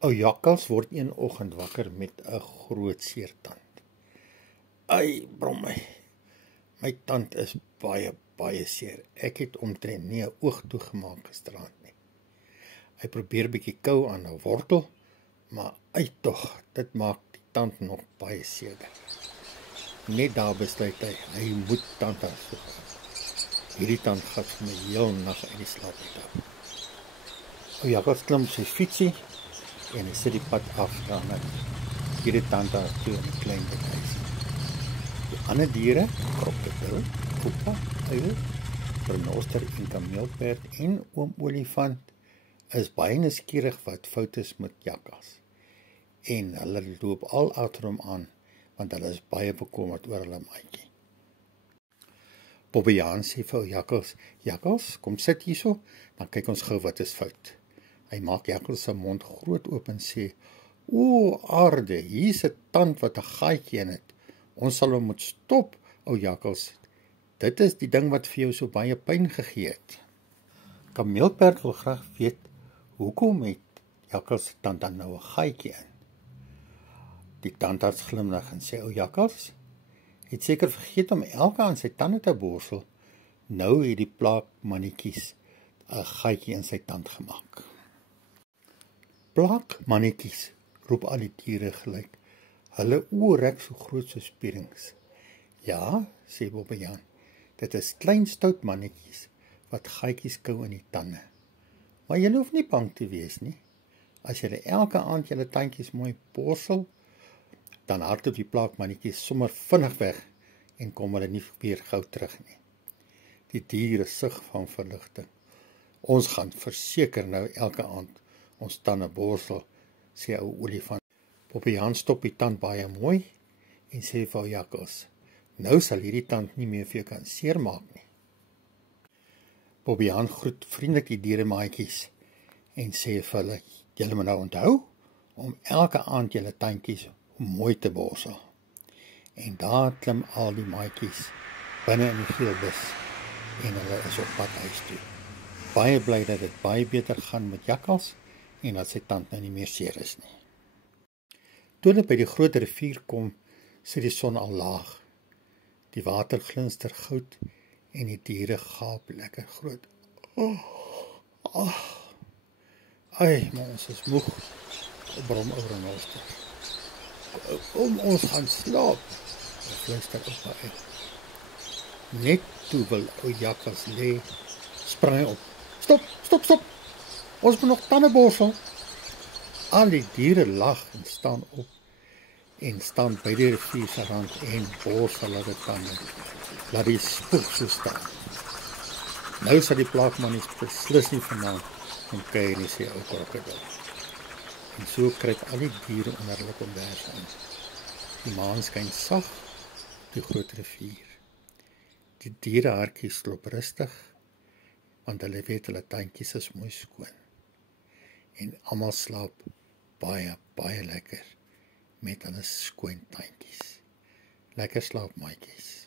Ou jakkals word een oggend wakker met 'n groot seertand. Ai, brom my. My tand is baie seer. Ek het omtrent nie 'n oog toegemaak gisterand nie. Hy probeer bietjie kou aan 'n wortel, maar tog, dit maak die tand nog baie seerder. Net daar besluit hy moet tandarts toe gaan. Hierdie tand gaan vir my heel nag uit die slaap uit. Ou jakkals klim sy fietsie en hy sit die pad af na hierdie tandarts toe in 'n klein huis. Die ander diere, krokodil, koepa, uil, renoster en kameelperd en oom olifant is baie nuuskierig wat fout is met jakkals. En hulle loop al agter hom aan, want hulle is baie bekommerd oor hulle maatjie. Bobbejaan sê vir jakkals, jakkals, kom sit hierso, dan kyk ons gou wat is fout. Hy maak jakkals se mond groot oop en sê, o aarde, hier's 'n tand wat 'n gaatjie in het. Ons sal hom moet stop, ou jakkals. Dit is die ding wat vir jou so baie pyn gegee het. Kameelperd wil graag weet, hoekom het jakkals se tand dan nou 'n gaatjie in? Die tandarts glimlag en sê, ou jakkals, het seker vergeet om elke aan sy tande te borsel. Nou het die plaakmannetjies 'n gaatjie in sy tand gemaak. Plaakmannetjies, roep al die diere gelyk. Hulle oë rek so groot so spierings. Ja, sê Bobbejaan, dit is klein stout mannetjies wat gaatjies kou in die tande. Maar jy hoef nie bang te wees nie. As jy elke aand julle tandjies mooi borsel, dan hardloop die plaakmannetjies sommer vinnig weg en kom hulle nie weer gou terug nie. Die diere sug van verligting. Ons gaan verseker nou elke aand ons tande borsel, sê ou olifant. Bobbejaan stop die tand baie mooi en sê vir jakkals, nou sal hierdie tand nie meer vir jou kan seermaak nie. Bobbejaan groet vriendelik die dieremaatjies en sê vir hulle, julle moet nou onthou om elke aand julle tandjies mooi te borsel. En daar klim al die maatjies binne in die geelbus en hulle is op pad huis toe. Baie bly dat dit baie beter gaan met jakkals en dat sy tand nou nie meer seer is nie. Toe hulle by die groot rivier kom, sit die son al laag. Die water glinster goud en die diere gaap lekker groot. Ai, maar ons is moeg, brom oor en oor. Ons gaan slaap, fluister op uit. Net toe wil ou jakkals lê, sprang hy op. Stop, ons moet nog tande borsel. Al die diere lag en staan op en staan by die rivier se rand en borsel hulle tande. Laat die spoeg so staan. Nou sal die plaakmannies beslis nie vanaand om kuier nie, sê ou krokodil. En so kryp al die diere onder hulle kombers in. Die maan skyn sag op die groot rivier. Die dierehartjies loop rustig, want hulle weet hulle tandjies is mooi skoon. En almal slaap baie lekker met hulle skoon tandjies. Lekker slaap, maatjies.